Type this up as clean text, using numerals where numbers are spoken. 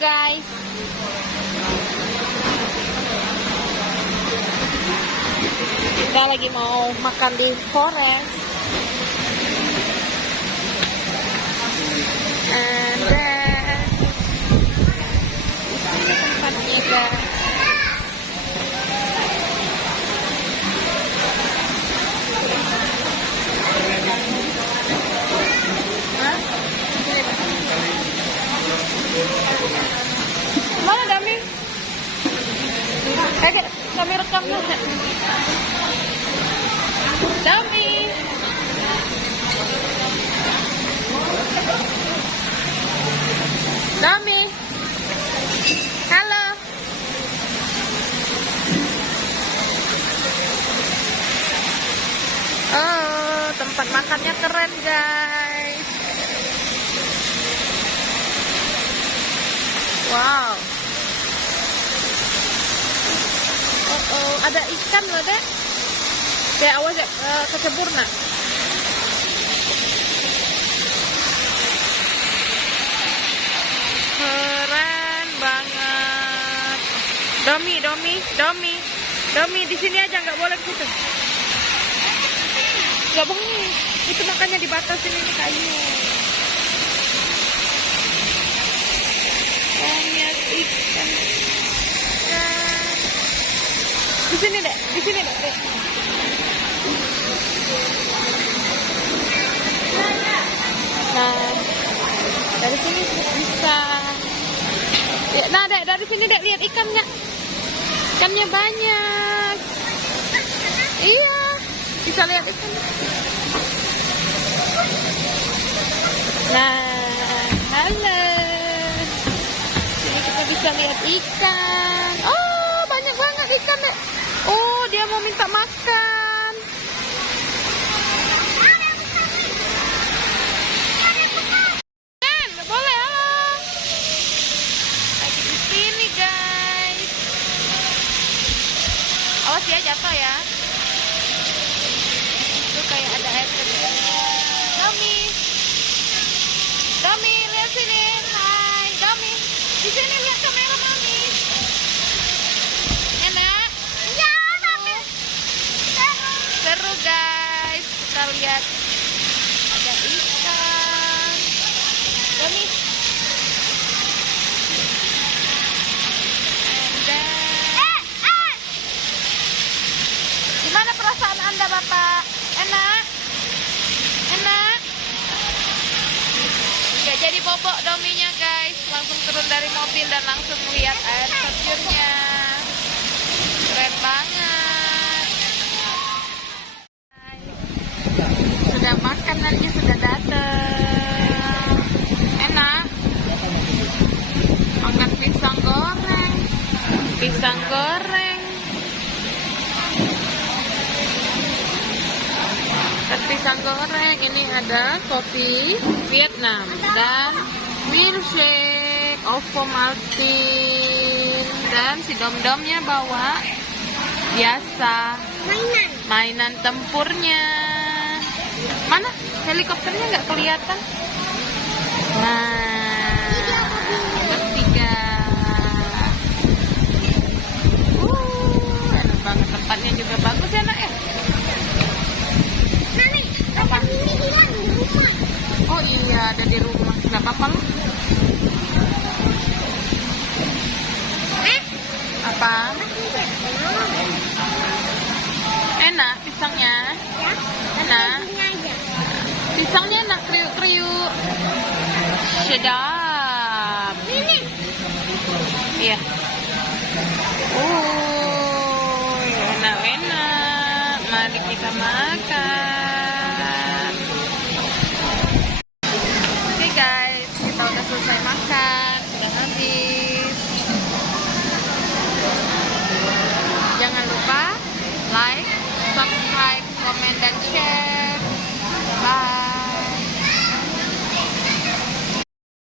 Guys, kita lagi mau makan di Forest. And then di sini tempatnya guys. Mana Dami? Kami rekam dulu. Dami. Dami. Halo. Oh, tempat makannya keren guys. Wow. Oh, ada ikan loh dek. Kayak awas ya, kecebur nak. Keren banget. Domi di sini aja, nggak boleh ke situ. Nggak boleh. Itu makanya dibatasin ini kayu. Banyak ikan. Di sini dek. Nah, dari sini bisa. Nah, dek, dari sini dek, lihat ikannya. Ikannya banyak. Iya, bisa lihat ikan. Nah, halo. Sini kita bisa lihat ikan. Oh, banyak banget ikan dek. Oh, dia mau minta makan. Nggak boleh, halo. Lagi di sini guys. Awas ya, jatuh ya. Itu kayak ada air terjun. Domi, lihat sini. Hai, Domi. Di sini lihat kamera mami. Enak? Iya, tapi seru guys. Kita lihat ada ikan. Domi. And then... Gimana perasaan Anda, Bapak? Enak? Gak jadi bobok dominya guys. Langsung turun dari mobil dan langsung melihat air terjunnya. Keren banget. Sudah makanannya sudah datang. Enak. Makan pisang goreng. Pisang goreng, ini ada kopi Vietnam dan milkshake Ovomaltine, dan si dom-domnya bawa biasa mainan tempurnya. Mana helikopternya nggak kelihatan? Nah, bertiga. Enak banget, tempatnya juga bagus ya nak ya. Oh iya, ada di rumah. Gak apa-apa loh. Apa? Enak pisangnya. Enak. Pisangnya enak, kriuk-kriuk. Sedap. Iya. Enak-enak. Mari kita makan.